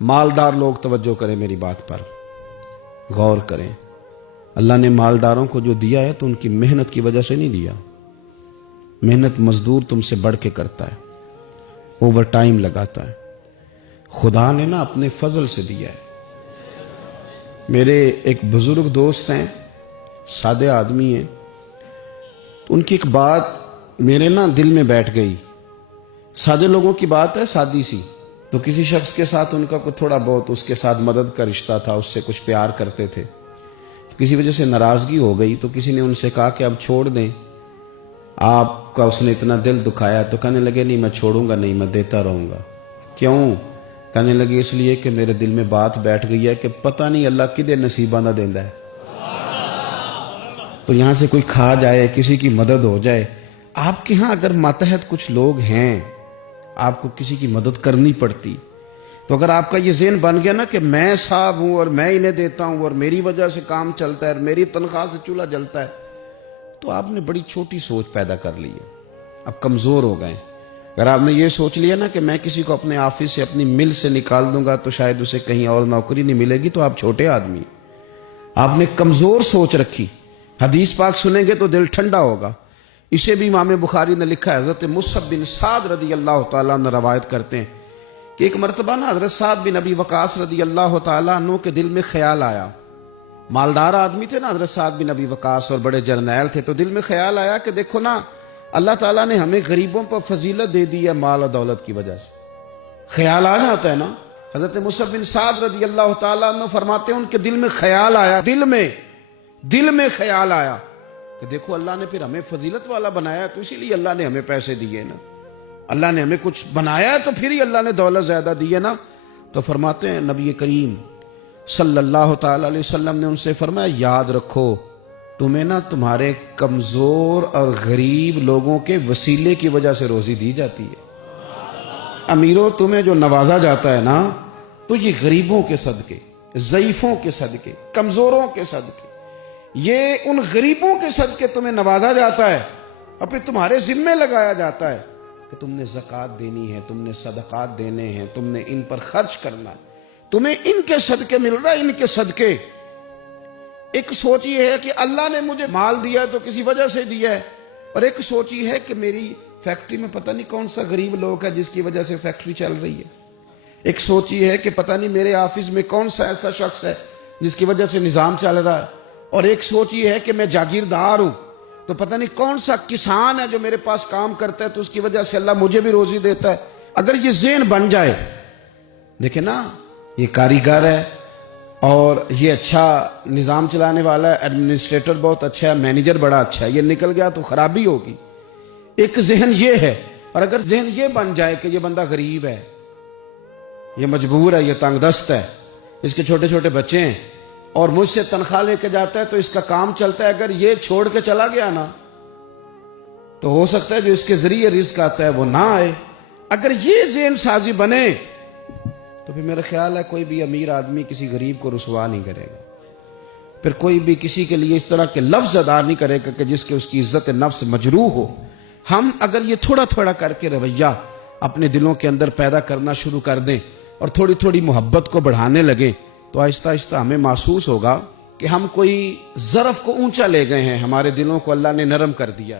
मालदार लोग तवज्जो करें, मेरी बात पर गौर करें। अल्लाह ने मालदारों को जो दिया है तो उनकी मेहनत की वजह से नहीं दिया। मेहनत मजदूर तुमसे बढ़ के करता है, ओवर टाइम लगाता है। खुदा ने ना अपने फजल से दिया है। मेरे एक बुजुर्ग दोस्त हैं, सादे आदमी हैं, तो उनकी एक बात मेरे ना दिल में बैठ गई। सादे लोगों की बात है, सादी सी। तो किसी शख्स के साथ उनका कोई थोड़ा बहुत उसके साथ मदद का रिश्ता था, उससे कुछ प्यार करते थे, तो किसी वजह से नाराजगी हो गई। तो किसी ने उनसे कहा कि अब छोड़ दें, आपका उसने इतना दिल दुखाया। तो कहने लगे नहीं, मैं छोड़ूंगा नहीं, मैं देता रहूंगा। क्यों? कहने लगे इसलिए कि मेरे दिल में बात बैठ गई है कि पता नहीं अल्लाह किदे नसीबां दा देंदा है। तो यहां से कोई खा जाए, किसी की मदद हो जाए। आपके यहां अगर मातहत कुछ लोग हैं, आपको किसी की मदद करनी पड़ती, तो अगर आपका ये ज़हन बन गया ना कि मैं साहब हूं और मैं इन्हें देता हूं और मेरी वजह से काम चलता है और मेरी तनख्वाह से चूल्हा जलता है, तो आपने बड़ी छोटी सोच पैदा कर ली है, अब कमजोर हो गए। अगर आपने ये सोच लिया ना कि मैं किसी को अपने ऑफिस से, अपनी मिल से निकाल दूंगा तो शायद उसे कहीं और नौकरी नहीं मिलेगी, तो आप छोटे आदमी, आपने कमजोर सोच रखी। हदीस पाक सुनेंगे तो दिल ठंडा होगा। इसे भी इमाम बुखारी ने लिखा है। हजरत मुसअब बिन साद रदी अल्लाह तआला अन्हु रवायत करते हैं कि एक मरतबा ना हजरत साद बिन अबी वकास रदी अल्लाह तआला अन्हु के दिल में ख्याल आया। मालदार आदमी थे ना हजरत साद बिन अबी वकास, और बड़े जर्नैल थे। तो दिल में ख्याल आया कि देखो ना, अल्लाह ताला ने हमें गरीबों पर फजीलत दे दी है माल और दौलत की वजह से। ख्याल आ जाता है ना। हजरत मुसअब बिन साद रदी अल्लाह तआला अन्हु फरमाते हैं उनके दिल में ख्याल आया, दिल में ख्याल आया कि देखो अल्लाह ने फिर हमें फजीलत वाला बनाया, तो इसीलिए अल्लाह ने हमें पैसे दिए ना। अल्लाह ने हमें कुछ बनाया तो फिर ही अल्लाह ने दौलत ज्यादा दी है ना। तो फरमाते हैं नबी करीम सल्लल्लाहु ताला अलैहि वसल्लम ने उनसे फरमाया, याद रखो तुम्हें ना तुम्हारे कमजोर और गरीब लोगों के वसीले की वजह से रोजी दी जाती है। अमीरों, तुम्हें जो नवाजा जाता है ना, तो ये गरीबों के सदके, ज़ईफों के सदके, कमजोरों के सदके, ये उन गरीबों के सदके तुम्हें नवाजा जाता है और फिर तुम्हारे जिम्मे लगाया जाता है कि तुमने ज़कात देनी है, तुमने सदकात देने हैं, तुमने इन पर खर्च करना है, तुम्हें इनके सदके मिल रहा है, इनके सदके। एक सोच ये है कि अल्लाह ने मुझे माल दिया तो किसी वजह से दिया है, और एक सोच ये है कि मेरी फैक्ट्री में पता नहीं कौन सा गरीब लोग है जिसकी वजह से फैक्ट्री चल रही है। एक सोच ये है कि पता नहीं मेरे ऑफिस में कौन सा ऐसा शख्स है जिसकी वजह से निजाम चल रहा है। और एक सोच ये है कि मैं जागीरदार हूं, तो पता नहीं कौन सा किसान है जो मेरे पास काम करता है, तो उसकी वजह से अल्लाह मुझे भी रोजी देता है। अगर ये ज़हन बन जाए, देखे ना, ये कारीगर है और ये अच्छा निज़ाम चलाने वाला है, एडमिनिस्ट्रेटर बहुत अच्छा है, मैनेजर बड़ा अच्छा है, ये निकल गया तो खराबी होगी। एक जहन ये है। और अगर जहन ये बन जाए कि ये बंदा गरीब है, ये मजबूर है, ये तंगदस्त है, इसके छोटे छोटे बच्चे हैं और मुझसे तनख्वाह लेके जाता है तो इसका काम चलता है, अगर ये छोड़ के चला गया ना, तो हो सकता है जो इसके जरिए रिस्क आता है वो ना आए। अगर ये ज़हन साजी बने तो फिर मेरा ख्याल है कोई भी अमीर आदमी किसी गरीब को रुसवा नहीं करेगा, फिर कोई भी किसी के लिए इस तरह के लफ्ज अदा नहीं करेगा कि जिसके उसकी इज्जत नफ्स मजरूह हो। हम अगर ये थोड़ा थोड़ा करके रवैया अपने दिलों के अंदर पैदा करना शुरू कर दें और थोड़ी थोड़ी मोहब्बत को बढ़ाने लगे, तो आहिस्ता आहिस्ता हमें महसूस होगा कि हम कोई ज़रफ़ को ऊंचा ले गए हैं, हमारे दिलों को अल्लाह ने नरम कर दिया है।